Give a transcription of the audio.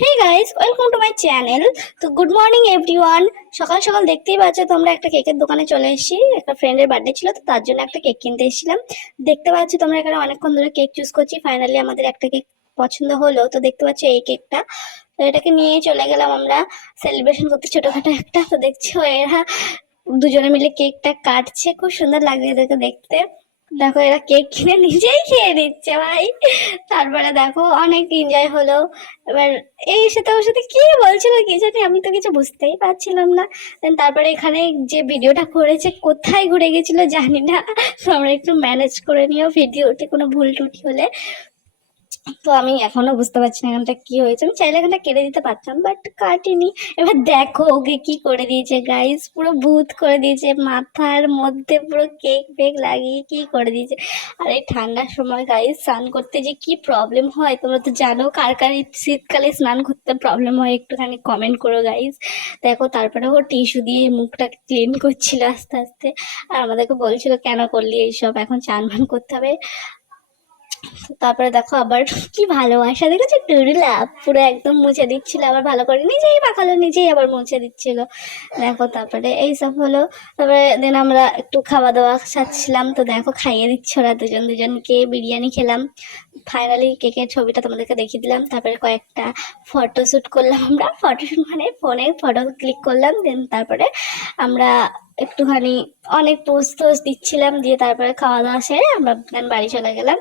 Hey guys, welcome to my channel. তো good morning everyone. সকাল সকাল দেখতেই পাচ্ছ তোমরা, একটা কেকের দোকানে চলে এসেছি। একটা ফ্রেন্ডের বার্থডে ছিল, তো তার জন্য একটা কেক কিনতে এসেছিলাম। দেখতে পাচ্ছ তোমরা এখানে অনেকক্ষণ ধরে কেক চুজ করছি। ফাইনালি আমাদের একটা কেক পছন্দ হলো, তো দেখতে পাচ্ছ এই কেকটা। তো এটাকে নিয়ে চলে গেলাম আমরা সেলিব্রেশন করতে, ছোটখাটো একটা। তো দেখছো এরা দুজনে মিলে কেকটা কাটছে, খুব সুন্দর লাগছে এদেরকে দেখতে। দেখো এরা কেক কিনে নিজেই খেয়ে নিচ্ছে ভাই। তারপরে দেখো অনেক এনজয় হলো। এবার এই সাথে ওর সাথে কি বলছিল কি জানি, আমি তো কিছু বুঝতেই পারছিলাম না। Then তারপরে এখানে যে ভিডিওটা করেছে কোথায় ঘুরে গেছিল জানি না। তোমরা একটু ম্যানেজ করে নিও ভিডিওতে কোনো ভুল টুটি হলে। তো আমি এখনো বুঝতে পারছি না এখানটা কি হয়েছে। আমি চাইলে এখানটা কেটে দিতে পারতাম, বাট কাটিনি। এবার দেখো ওকে কি করে দিয়েছে গাইস, পুরো ভূত করে দিয়েছে। মাথার মধ্যে পুরো কেক ফেক লাগিয়ে কি করে দিয়েছে। আর এই ঠান্ডার সময় গাইস স্নান করতে যে কি প্রবলেম হয় তোমরা তো জানো। কার কার এই শীতকালে স্নান করতে প্রবলেম হয় একটুখানি কমেন্ট করো গাইস। দেখো তারপরে ও টিস্যু দিয়ে মুখটা ক্লিন করছিল আস্তে আস্তে। আর আমাদেরকে বলছিল কেন করলি এইসব, এখন চান ভান করতে হবে। তারপরে দেখো আবার কি ভালোবাসা দেখেছো, টুরুলা পুরো একদম মুছে দিচ্ছিল, আবার ভালো করে নিজেই পাকালো, নিজেই আবার মুছে দিচ্ছিল। দেখো তারপরে এইসব হলো। তারপরে দেন আমরা একটু খাওয়া দাওয়া সারছিলাম, তো দেখো খাইয়ে দিচ্ছে ওরা দুজন দুজনকে। বিরিয়ানি খেলাম। ফাইনালি কেকের ছবিটা তোমাদেরকে দেখিয়ে দিলাম। তারপরে কয়েকটা ফটোশ্যুট করলাম আমরা। ফটোশ্যুট মানে ফোনে ফটো ক্লিক করলাম, দেন তারপরে আমরা একটুখানি অনেক পোস্ট টোস্ট দিচ্ছিলাম, দিয়ে তারপরে খাওয়া দাওয়া সেরে আমরা বাড়ি চলে গেলাম।